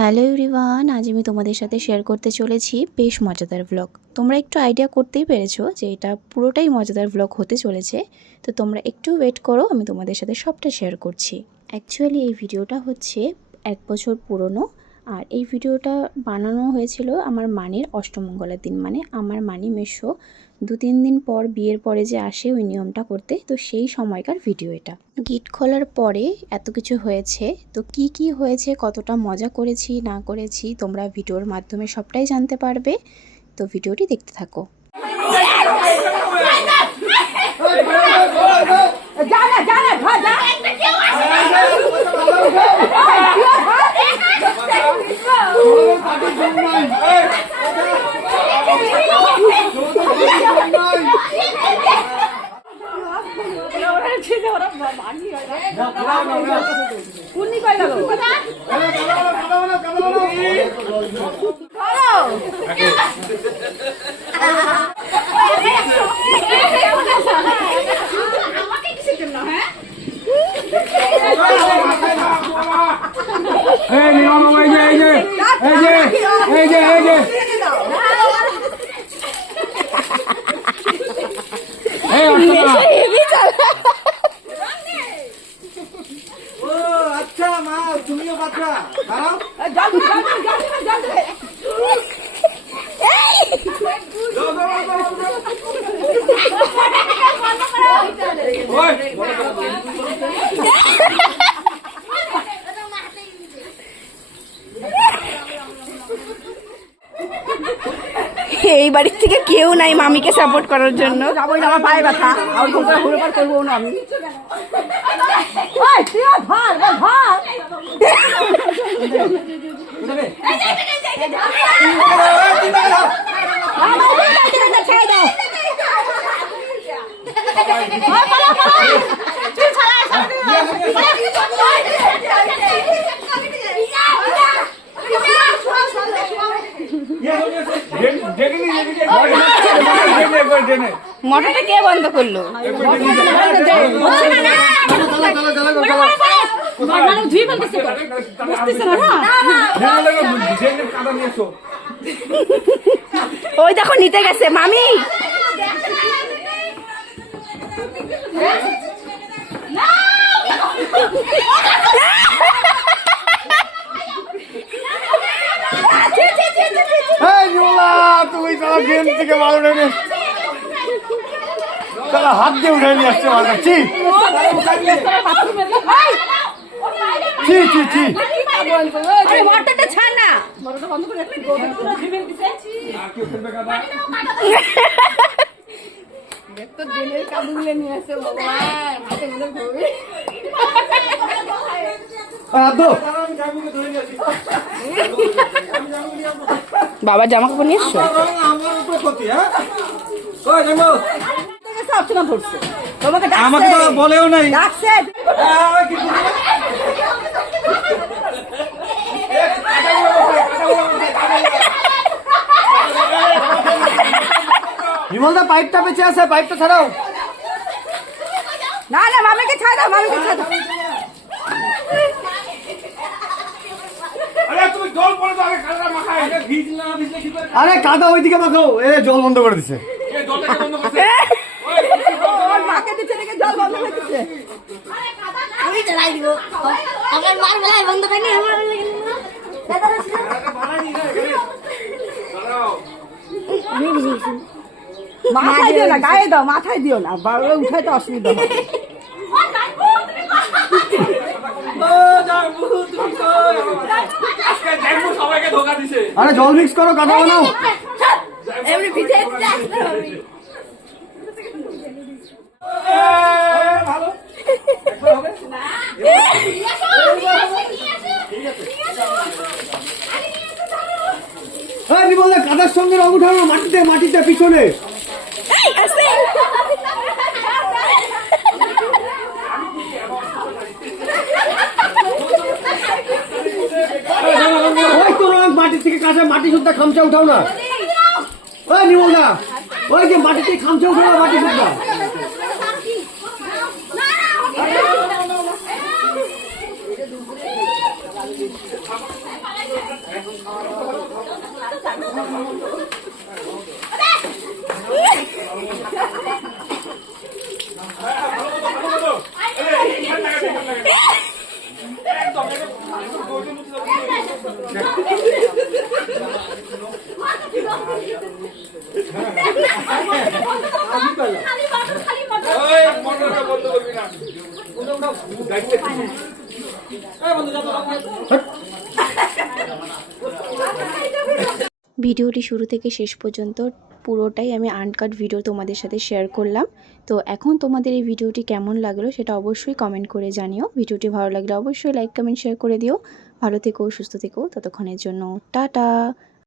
Hello everyone, আজ আমি তোমাদের সাথে শেয়ার করতে চলেছি বেশ মজাদার ব্লগ। তোমরা একটু আইডিয়া করতেই পেরেছো যে এটা পুরোটাই মজাদার ব্লগ হতে চলেছে। তো তোমরা একটু ওয়েট করো, আমি তোমাদের সাথে সবটা শেয়ার করছি। অ্যাকচুয়ালি এই ভিডিওটা হচ্ছে 1 বছর পুরনো, আর এই ভিডিওটা বানানো হয়েছিল আমার মানির অষ্টমঙ্গলার দিন। মানে আমার মানি মেশো 2-3 দিন পর বিয়ের পরে যে আসে ওই নিয়মটা করতে, তো সেই সময়কার ভিডিও এটা। গিট খোলার পরে এত কিছু হয়েছে, তো কি কি হয়েছে, কতটা মজা করেছি না করেছি তোমরা ভিডিওর মাধ্যমে সবটাই জানতে পারবে। তো ভিডিওটি দেখতে থাকো। আচ্ছা মা, তুমিও বাচ্চা এই বাড়ির থেকে কেউ নাই মামিকে সাপোর্ট করার জন্য। যাবোই না, আমার পায়ে ব্যথা, আমার ফোন করে হুড়ে পার করবো না আমি। মোটরটা কে বন্ধ করলো? ওই দেখো নিতে গেছে মামি। তুমি গেম থেকে ভালো নেই, তারা হাত দিয়ে উঠে নিয়ে আসছে আমার কাছে। ছাড় না, বাবা জামা কাপড় নিয়ে এসছো? আমাকে তো বলেও নাই। বিমলদা পাইপটা বেঁচে আছে, পাইপটা ছাড়াও। না না, মামিকে ছাড় দাও, মামিকে ছাড় দাও। আরে কাদা ওইদিকে মাখাও, এ জল বন্ধ করে দিছে। ওর মাকে দিচ্ছে দেখে জল বন্ধ হয়ে দিচ্ছে। আমি চালাই দিব, আমার মার বেলায় বন্ধ করিনি, আমার মাথায় দিও না, গায়ে দাও, মাথায় দিও না, বাবা উঠে তো অসুবিধা হবে। আরে জল মিক্স করো, কাদা বানাও। এমনি ভিজে আসতে হবে। বিমলদা কাদার সঙ্গে রং উঠানো, মাটিতে মাটিতে পিছনে। ওই তো রং মাটি থেকে কাঁচা মাটি সুদ্ধা খামচা উঠাও না। ওই বিমলদা, ওই যে মাটি থেকে খামচা উঠাও না, মাটি সুদ্ধা। ভিডিওটি শুরু থেকে শেষ পর্যন্ত পুরোটাই আমি আনকাট ভিডিও তোমাদের সাথে শেয়ার করলাম। তো এখন তোমাদের এই ভিডিওটি কেমন লাগলো সেটা অবশ্যই কমেন্ট করে জানিও। ভিডিওটি ভালো লাগলে অবশ্যই লাইক কমেন্ট শেয়ার করে দিও। ভালো থেকো, সুস্থ থেকো, ততক্ষণের জন্য টাটা।